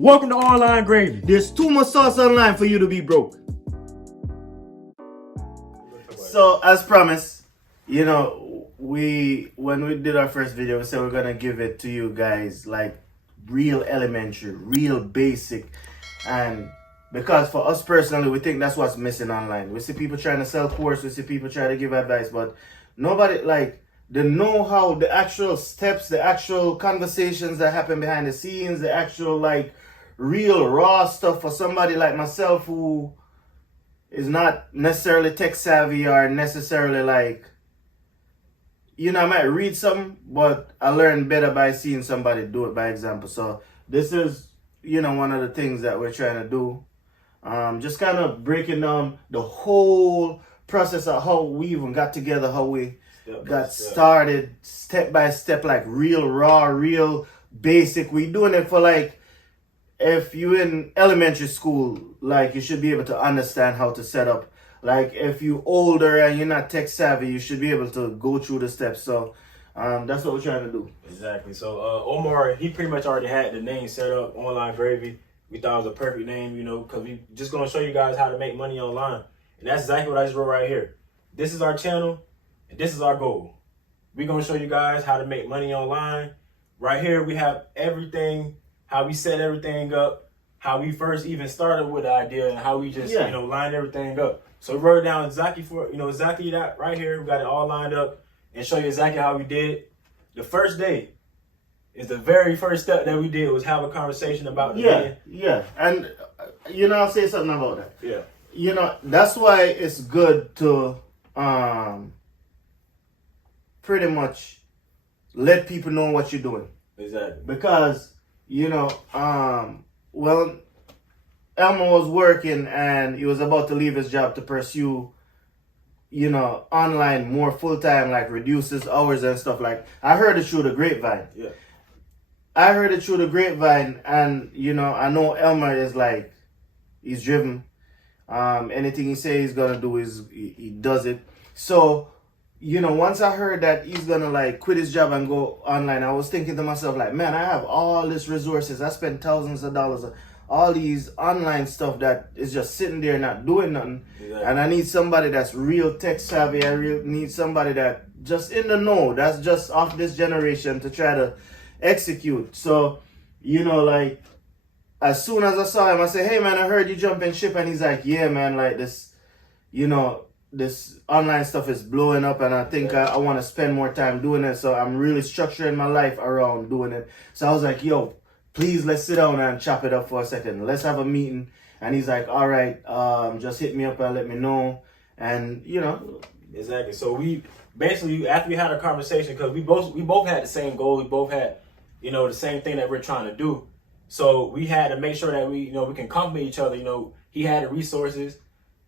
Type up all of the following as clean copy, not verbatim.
Welcome to Online Gravy. There's too much sauce online for you to be broke. So, as promised, when we did our first video, we said we're gonna give it to you guys like real elementary, real basic, and because for us personally, we think that's what's missing online. We see people trying to sell course, we see people trying to give advice, but nobody like the know-how, the actual steps, the actual conversations that happen behind the scenes, the actual like real raw stuff for somebody like myself who is not necessarily tech savvy or necessarily like, I might read something, but I learn better by seeing somebody do it by example. So this is, one of the things that we're trying to do. Just kind of breaking down the whole process of how we even got together, how we got started, step by step, like real raw, real basic. We doing it for like, if you're in elementary school, like you should be able to understand how to set up. Like if you're older and you're not tech savvy, you should be able to go through the steps. So that's what we're trying to do. Exactly. So Omar, he pretty much already had the name set up, Online Gravy. We thought it was a perfect name, because we just going to show you guys how to make money online. And that's exactly what I just wrote right here. This is our channel, and this is our goal. We're going to show you guys how to make money online. Right here, we have everything, how we set everything up, how we first even started with the idea, and how we just, lined everything up. So we wrote it down exactly exactly that right here. We got it all lined up and show you exactly how we did it. The first day is the very first step that we did was have a conversation about the video. Yeah. And, I'll say something about that. Yeah. That's why it's good to pretty much let people know what you're doing. Exactly. Because, Elmo was working and he was about to leave his job to pursue, online more full-time, like reduce his hours and stuff. Like, I heard it through the grapevine. Yeah. I heard it through the grapevine, and, I know Elmer is like, he's driven. Anything he says he's gonna do is he does it. So, once I heard that he's gonna like quit his job and go online, I was thinking to myself like, man, I have all these resources. I spent thousands of dollars on all these online stuff that is just sitting there not doing nothing. Exactly. And I need somebody that's real tech savvy. I need somebody that just in the know, that's just of this generation to try to execute. So, like as soon as I saw him, I said, hey man, I heard you jumping ship. And he's like, yeah man, like this, this online stuff is blowing up, and I think I want to spend more time doing it. So I'm really structuring my life around doing it. So I was like, yo, please, let's sit down and chop it up for a second. Let's have a meeting. And he's like, all right, just hit me up and let me know. And, Exactly. So we basically, after we had a conversation, because we both had the same goal. We both had, the same thing that we're trying to do. So we had to make sure that we can complement each other. He had the resources.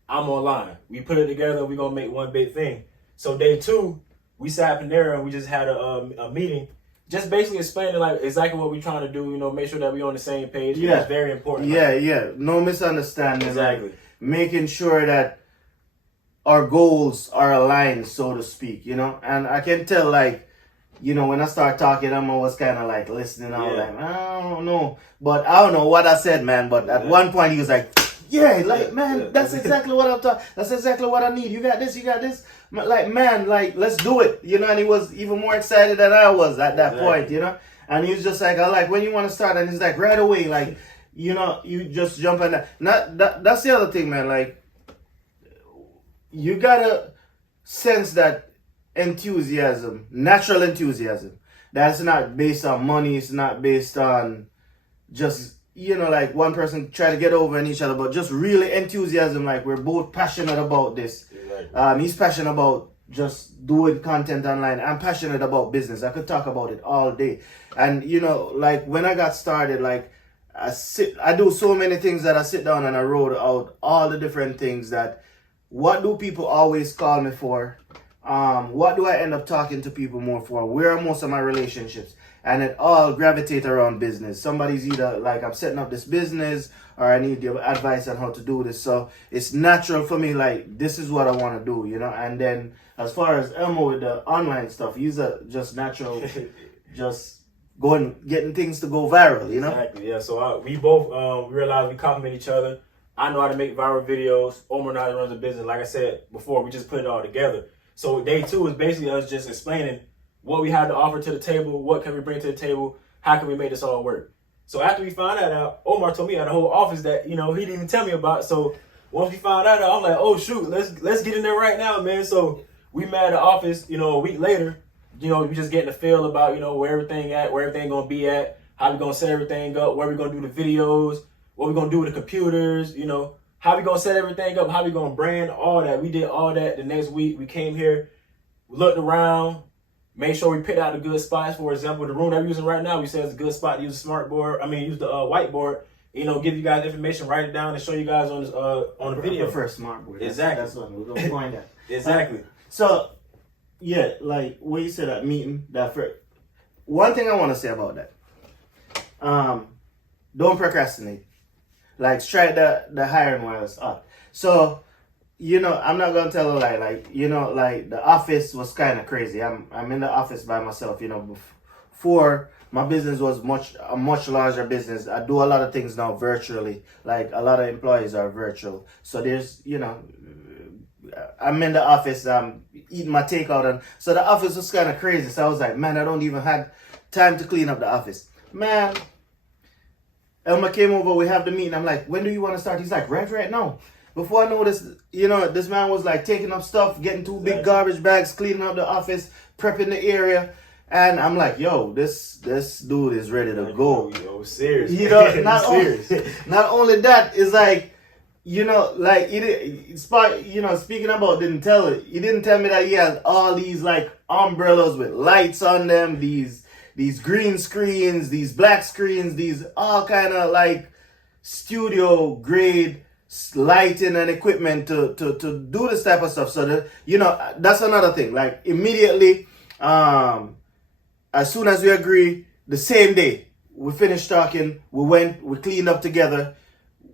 I'm online. We put it together. We're going to make one big thing. So day 2, we sat up in there and we just had a meeting. Just basically explaining like exactly what we're trying to do, make sure that we're on the same page. Yeah. It's very important. Yeah. No misunderstanding. Exactly. Like, making sure that our goals are aligned, so to speak, And I can tell, like, when I start talking, I'm always kind of like listening. I was like, I don't know. But I don't know what I said, man. But at one point, he was like, that's exactly what I'm talking. That's exactly what I need. You got this. Like, man, like, let's do it. And he was even more excited than I was at that point, And he was just like, I like, when you want to start? And he's like, right away, like, you just jump in that. That's the other thing, man. Like, you gotta sense that enthusiasm, natural enthusiasm. That's not based on money. It's not based on just, like one person try to get over in each other, but just really enthusiasm. Like, we're both passionate about this. Exactly. He's passionate about just doing content online. I'm passionate about business. I could talk about it all day. And, like when I got started, like I do so many things that I sit down and I wrote out all the different things that, what do people always call me for? What do I end up talking to people more for? Where are most of my relationships? And it all gravitate around business. Somebody's either like, I'm setting up this business, or I need your advice on how to do this. So it's natural for me, like, this is what I want to do, And then as far as Elmo with the online stuff, he's a just natural, just getting things to go viral, you know? Exactly, yeah. So we both realized we compliment each other. I know how to make viral videos. Omar knows how to run a business. Like I said before, we just put it all together. So day 2 is basically us just explaining what we have to offer to the table, what can we bring to the table, how can we make this all work. So after we found that out, Omar told me at the whole office that, he didn't even tell me about. So once we found that out, I'm like, oh shoot, let's get in there right now, man. So we met at the office, a week later. We just getting a feel about, where everything at, where everything gonna be at, how we gonna set everything up, where we gonna do the videos, what we gonna do with the computers, how we gonna set everything up, how we gonna brand, all that. We did all that the next week. We came here, we looked around, made sure we picked out the good spots. For example, the room that we're using right now, we said it's a good spot to use the use the whiteboard. Give you guys information, write it down, and show you guys on the video. First smartboard. Exactly. That's what we're gonna find that. Exactly. So, yeah, like what you said at meeting, one thing I want to say about that, don't procrastinate. Like, strike the hiring while it's up. So, I'm not gonna tell a lie. Like, the office was kind of crazy. I'm in the office by myself. Before my business was a much larger business. I do a lot of things now virtually. Like, a lot of employees are virtual. So there's, I'm in the office, eating my takeout, and so the office was kind of crazy. So I was like, man, I don't even have time to clean up the office. Man, Elmer came over, we have the meeting. I'm like, when do you want to start? He's like, right now. Before I know this, this man was like taking up stuff, getting 2 big garbage bags, cleaning up the office, prepping the area. And I'm like, yo, this dude is ready to go. Serious. Not only that, it's like, speaking about he didn't tell me that he had all these like umbrellas with lights on them, these green screens, these black screens, these all kind of like studio grade lighting and equipment to do this type of stuff. So that, that's another thing. Like, immediately, as soon as we agree, the same day we finished talking, we cleaned up together,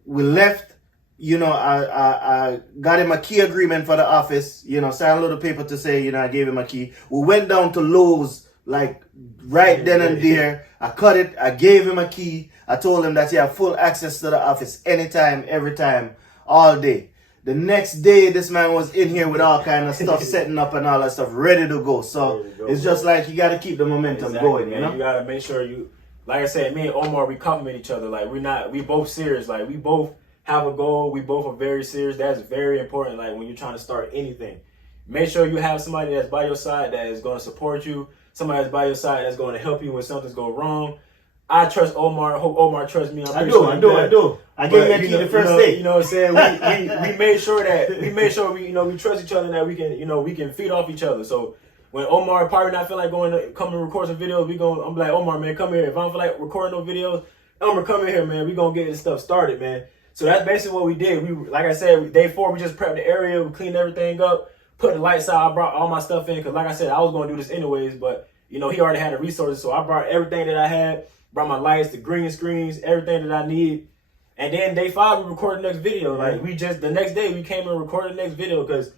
we left. I got him a key agreement for the office, signed a little paper to say, I gave him a key. We went down to Lowe's, like, right then and there. I cut it, I gave him a key. I told him that he had full access to the office anytime, every time, all day. The next day, this man was in here with all kind of stuff, setting up and all that stuff, ready to go. So it's just like, you got to keep the momentum going, man. You got to make sure like I said, me and Omar, we compliment each other. Like, we both serious. Like, we both have a goal. We both are very serious. That's very important. Like, when you're trying to start anything, make sure you have somebody that's by your side that is going to support you. Somebody that's by your side that's going to help you when something's going wrong. I trust Omar. I hope Omar trusts me. I do. I gave you a key the first day. You know what I'm saying? We made sure we trust each other and that we can feed off each other. So when Omar probably not feel like come and record some videos, I'm like, Omar, man, come here. If I don't feel like recording no videos, Omar, come in here, man. We gonna get this stuff started, man. So that's basically what we did. Like I said, day 4, we just prepped the area, we cleaned everything up, put the lights out. I brought all my stuff in because, like I said, I was going to do this anyways, but, he already had the resources. So I brought everything that I had, brought my lights, the green screens, everything that I need. And then day 5, we recorded the next video. Like, the next day, we came and recorded the next video because,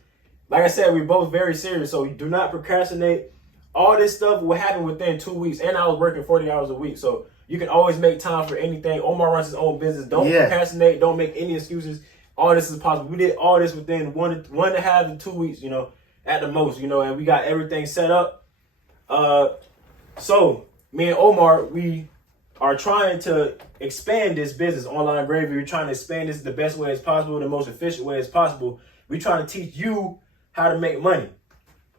like I said, we're both very serious. So do not procrastinate. All this stuff will happen within 2 weeks. And I was working 40 hours a week. So you can always make time for anything. Omar runs his own business. Don't procrastinate. Don't make any excuses. All this is possible. We did all this within one and a half to 2 weeks, at the most, and we got everything set up. So me and Omar, we are trying to expand this business, Online Gravy. We're trying to expand this the best way as possible, the most efficient way as possible. We're trying to teach you how to make money.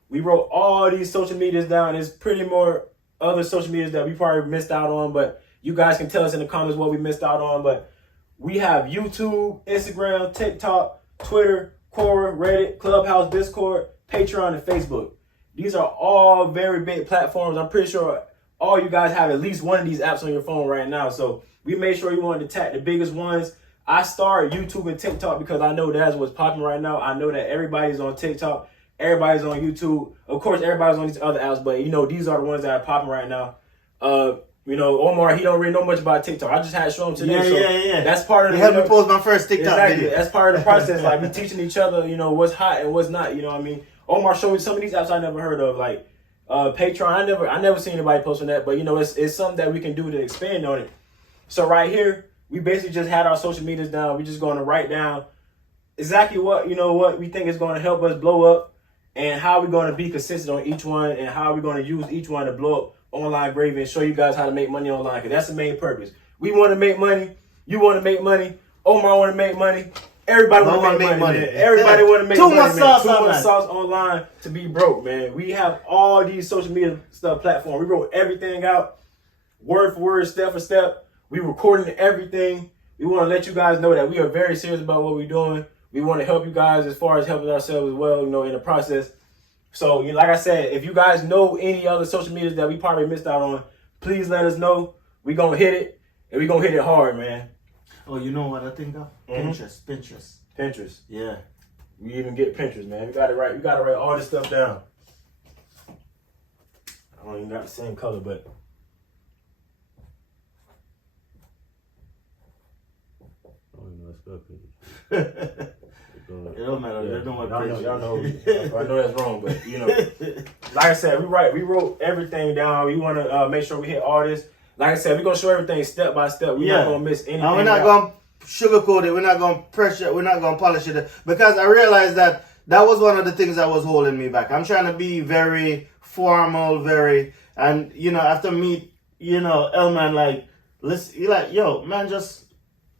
We wrote all these social medias down. There's pretty more other social medias that we probably missed out on, but you guys can tell us in the comments what we missed out on. But we have YouTube, Instagram, TikTok, Twitter, Quora, Reddit, Clubhouse, Discord, Patreon, and Facebook. These are all very big platforms. I'm pretty sure all you guys have at least one of these apps on your phone right now. So we made sure you wanted to tap the biggest ones. I started YouTube and TikTok because I know that's what's popping right now. I know that everybody's on TikTok. Everybody's on YouTube. Of course, everybody's on these other apps, but these are the ones that are popping right now. Omar, he don't really know much about TikTok. I just had to show him today. Yeah. That's part of the help me post my first TikTok video. That's part of the process. Like, we teaching each other, what's hot and what's not. You know what I mean? Omar showed me some of these apps I never heard of, like Patreon. I never seen anybody posting that, but you know, it's something that we can do to expand on it. So right here, we basically just had our social medias down. We're just going to write down exactly what we think is going to help us blow up, and how we're going to be consistent on each one, and how we're going to use each one to blow up Online Gravy and show you guys how to make money online. Because that's the main purpose. We want to make money. You want to make money. Omar want to make money. Everybody want to make money. Man. Everybody want to make money. Too much sauce online to be broke, man. We have all these social media stuff platforms. We wrote everything out, word for word, step for step. We recording everything. We want to let you guys know that we are very serious about what we're doing. We want to help you guys as far as helping ourselves as well, in the process. So, like I said, if you guys know any other social medias that we probably missed out on, please let us know. We're going to hit it, and we're going to hit it hard, man. Oh, you know what I think of? Pinterest. Yeah. We even get Pinterest, man. We got to write all this stuff down. I don't even got the same color, but... It don't matter. Yeah. They know what y'all know. I know that's wrong, but like I said, we wrote everything down. We want to make sure we hit all this. Like I said, we're gonna show everything step by step. We're not gonna miss anything. And we're not gonna sugarcoat it. We're not gonna pressure. We're not gonna polish it, because I realized that was one of the things that was holding me back. I'm trying to be very formal, and after meet Elman, like, listen, you're like, yo, man, just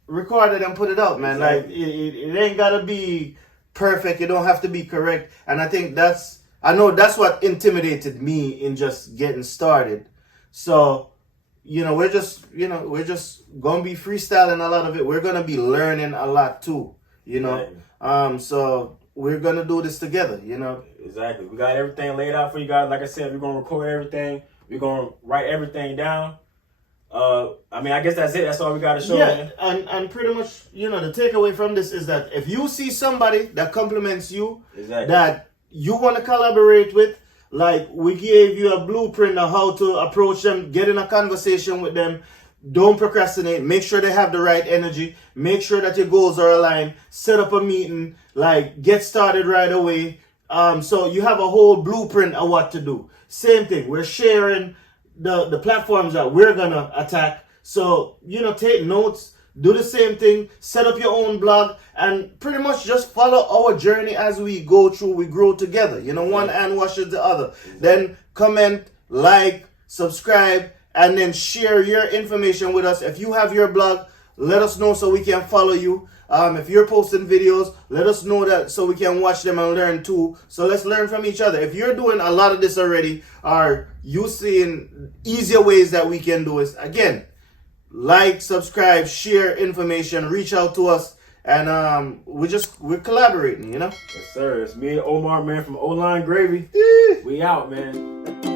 record it and put it out, man. Exactly. Like it ain't gotta be perfect. It don't have to be correct. And I think that's what intimidated me in just getting started. So, we're just gonna be freestyling a lot of it. We're gonna be learning a lot too, Exactly. So we're gonna do this together, Exactly. We got everything laid out for you guys. Like I said, we're gonna record everything. We're gonna write everything down. I guess that's it. That's all we got to show. Yeah, and pretty much, the takeaway from this is that if you see somebody that compliments you, exactly, that you want to collaborate with, like we gave you a blueprint of how to approach them, get in a conversation with them. Don't procrastinate. Make sure they have the right energy. Make sure that your goals are aligned. Set up a meeting. Like, get started right away. So you have a whole blueprint of what to do. Same thing. We're sharing the platforms that we're gonna attack. So take notes, do the same thing, set up your own blog, and pretty much just follow our journey as we go through. We grow together. One hand washes the other. Exactly. Then comment, like, subscribe, and then share your information with us. If you have your blog, let us know so we can follow you. If you're posting videos, let us know that so we can watch them and learn too. So let's learn from each other. If you're doing a lot of this already, or you seeing easier ways that we can do it, again, like, subscribe, share information, reach out to us, and we're collaborating, Yes, sir. It's me and Omar, man, from Online Gravy. We out, man.